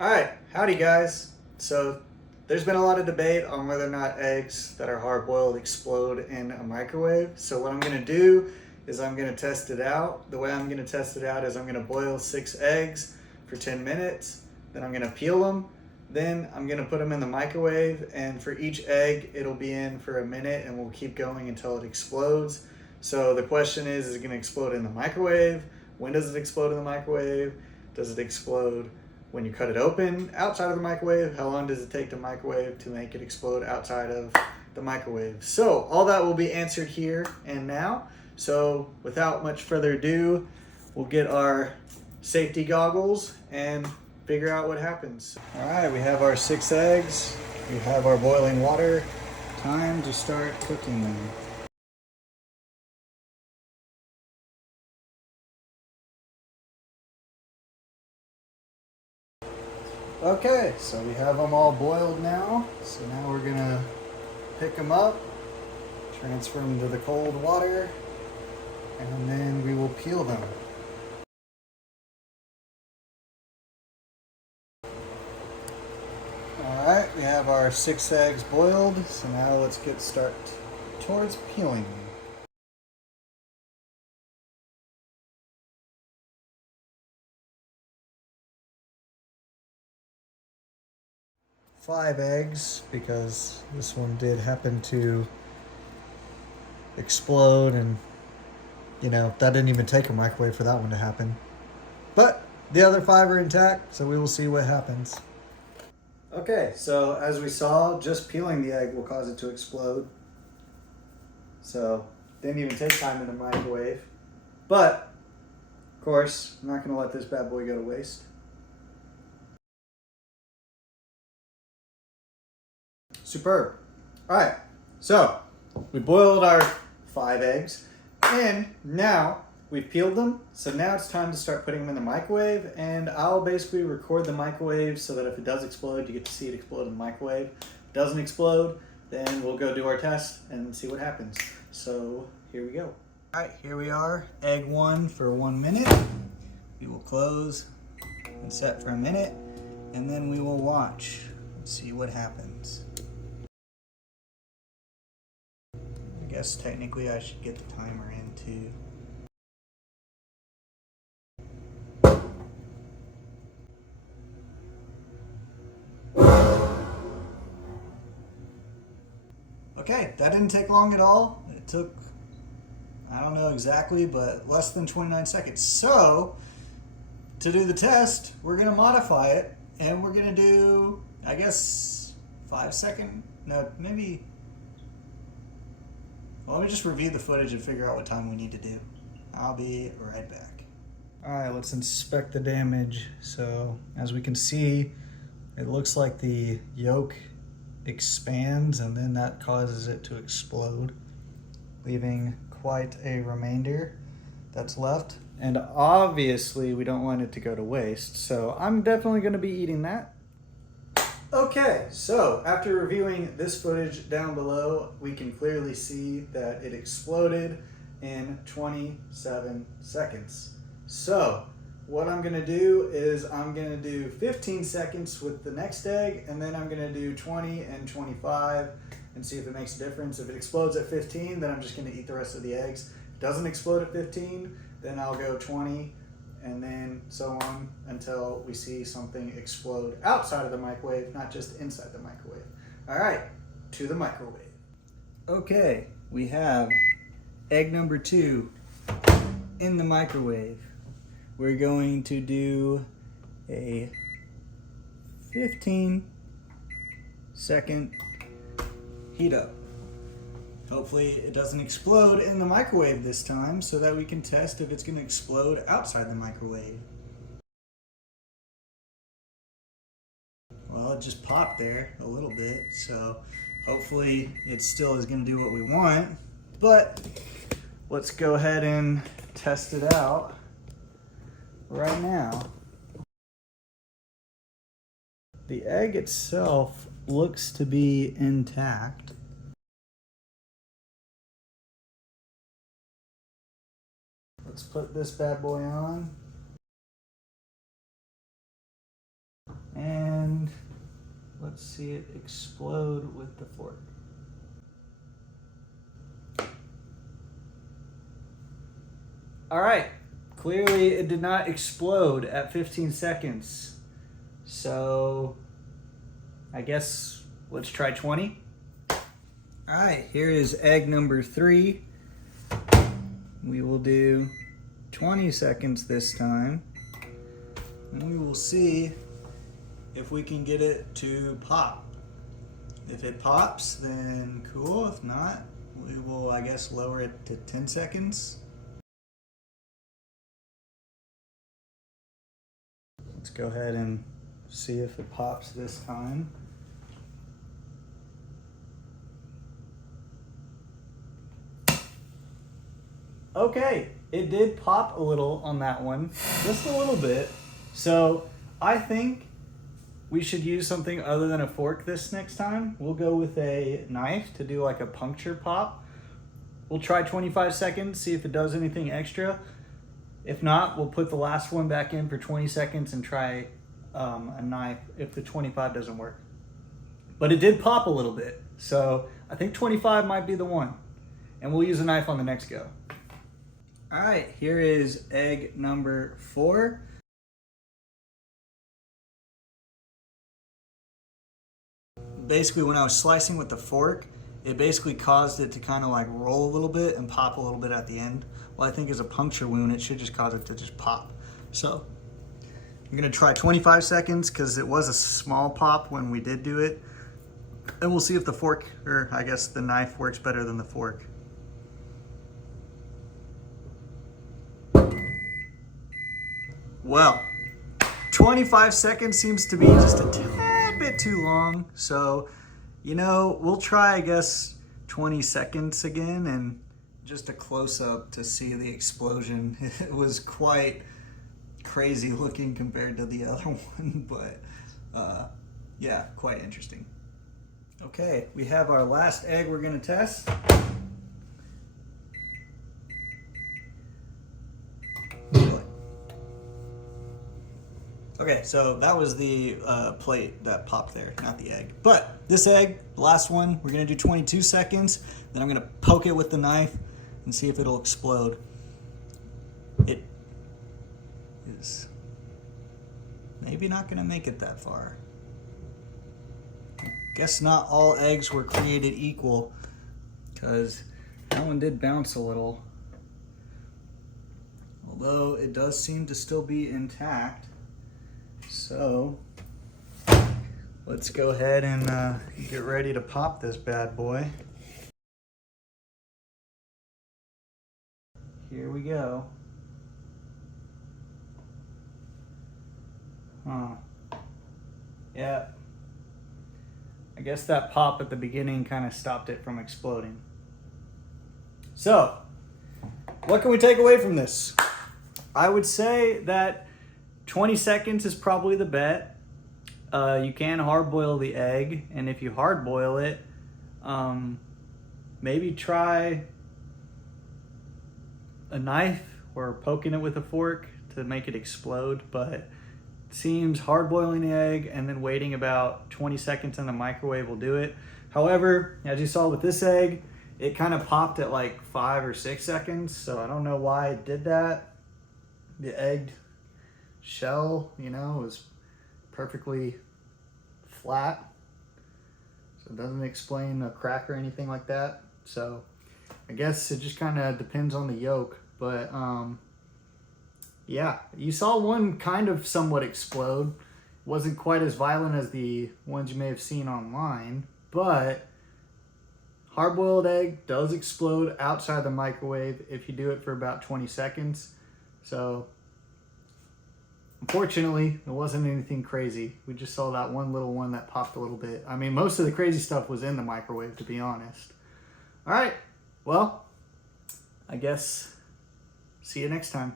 All right, howdy guys. So there's been a lot of debate on whether or not eggs that are hard boiled explode in a microwave. So what I'm gonna do is I'm gonna test it out. The way I'm gonna test it out is I'm gonna boil 6 eggs for 10 minutes, then I'm gonna peel them, then I'm gonna put them in the microwave, and for each egg it'll be in for a minute and we'll keep going until it explodes. So the question is it gonna explode in the microwave? When does it explode in the microwave? Does it explode when you cut it open outside of the microwave? How long does it take the microwave to make it explode outside of the microwave? So all that will be answered here and now. So without much further ado, we'll get our safety goggles and figure out what happens. All right, we have our 6 eggs. We have our boiling water. Time to start cooking them. Okay, so we have them all boiled now. So now we're gonna pick them up, transfer them to the cold water, and then we will peel them. All right, we have our 6 eggs boiled. So now let's get started towards peeling. Five eggs, because this one did happen to explode, and that didn't even take a microwave for that one to happen. But the other 5 are intact, so we will see what happens. Okay, so as we saw, just peeling the egg will cause it to explode. So didn't even take time in the microwave. But of course, I'm not going to let this bad boy go to waste. Superb. All right, so we boiled our 5 eggs, and now we've peeled them. So now it's time to start putting them in the microwave, and I'll basically record the microwave so that if it does explode, you get to see it explode in the microwave. If it doesn't explode, then we'll go do our test and see what happens. So here we go. All right, here we are, egg 1 for 1 minute. We will close and set for a minute, and then we will watch and see what happens. I guess technically I should get the timer in too. Okay, that didn't take long at all. It took, I don't know exactly, but less than 29 seconds. So, to do the test, we're gonna modify it, and we're gonna do, I guess, 5 second, no, maybe, well, let me just review the footage and figure out what time we need to do. I'll be right back. All right, let's inspect the damage. So, as we can see, it looks like the yolk expands and then that causes it to explode, leaving quite a remainder that's left. And obviously we don't want it to go to waste, so I'm definitely going to be eating that. Okay, so after reviewing this footage down below, we can clearly see that it exploded in 27 seconds. So what I'm gonna do is I'm gonna do 15 seconds with the next egg, and then I'm gonna do 20 and 25 and see if it makes a difference. If it explodes at 15, then I'm just gonna eat the rest of the eggs. If it doesn't explode at 15, then I'll go 20, and then so on until we see something explode outside of the microwave, not just inside the microwave. All right, to the microwave. Okay, we have egg number 2 in the microwave. We're going to do a 15-second heat up. Hopefully it doesn't explode in the microwave this time, so that we can test if it's going to explode outside the microwave. Well, it just popped there a little bit, so hopefully it still is going to do what we want. But let's go ahead and test it out right now. The egg itself looks to be intact. Let's put this bad boy on. And let's see it explode with the fork. All right, clearly it did not explode at 15 seconds. So I guess let's try 20. All right, here is egg number 3. We will do 20 seconds this time. And we will see if we can get it to pop. If it pops, then cool. If not, we will, I guess, lower it to 10 seconds. Let's go ahead and see if it pops this time. Okay, it did pop a little on that one, just a little bit. So I think we should use something other than a fork this next time. We'll go with a knife to do like a puncture pop. We'll try 25 seconds, see if it does anything extra. If not, we'll put the last one back in for 20 seconds and try a knife if the 25 doesn't work. But it did pop a little bit, so I think 25 might be the one. And we'll use a knife on the next go. All right, here is egg number 4. Basically, when I was slicing with the fork, it basically caused it to kind of like roll a little bit and pop a little bit at the end. Well, I think as a puncture wound, it should just cause it to just pop. So I'm gonna try 25 seconds because it was a small pop when we did do it. And we'll see if the fork, or I guess the knife, works better than the fork. Well, 25 seconds seems to be just a tad bit too long. So, you know, we'll try, I guess, 20 seconds again and just a close-up to see the explosion. It was quite crazy looking compared to the other one, but yeah, quite interesting. Okay, we have our last egg we're gonna test. Okay, so that was the plate that popped there, not the egg. But this egg, the last one, we're gonna do 22 seconds. Then I'm gonna poke it with the knife and see if it'll explode. It is maybe not gonna make it that far. Guess not all eggs were created equal, because that one did bounce a little. Although it does seem to still be intact. So let's go ahead and get ready to pop this bad boy. Here we go. Yeah. I guess that pop at the beginning kind of stopped it from exploding. So, what can we take away from this? I would say that 20 seconds is probably the bet. You can hard boil the egg, and if you hard boil it, maybe try a knife or poking it with a fork to make it explode, but it seems hard boiling the egg and then waiting about 20 seconds in the microwave will do it. However, as you saw with this egg, it kind of popped at like 5 or 6 seconds, so I don't know why it did that. The egg shell, you know, is perfectly flat, so it doesn't explain a crack or anything like that. So I guess it just kind of depends on the yolk, but yeah, you saw one kind of somewhat explode. Wasn't quite as violent as the ones you may have seen online, but hard-boiled egg does explode outside the microwave if you do it for about 20 seconds. So unfortunately, it wasn't anything crazy. We just saw that one little one that popped a little bit. I mean, most of the crazy stuff was in the microwave, to be honest. All right, well, I guess see you next time.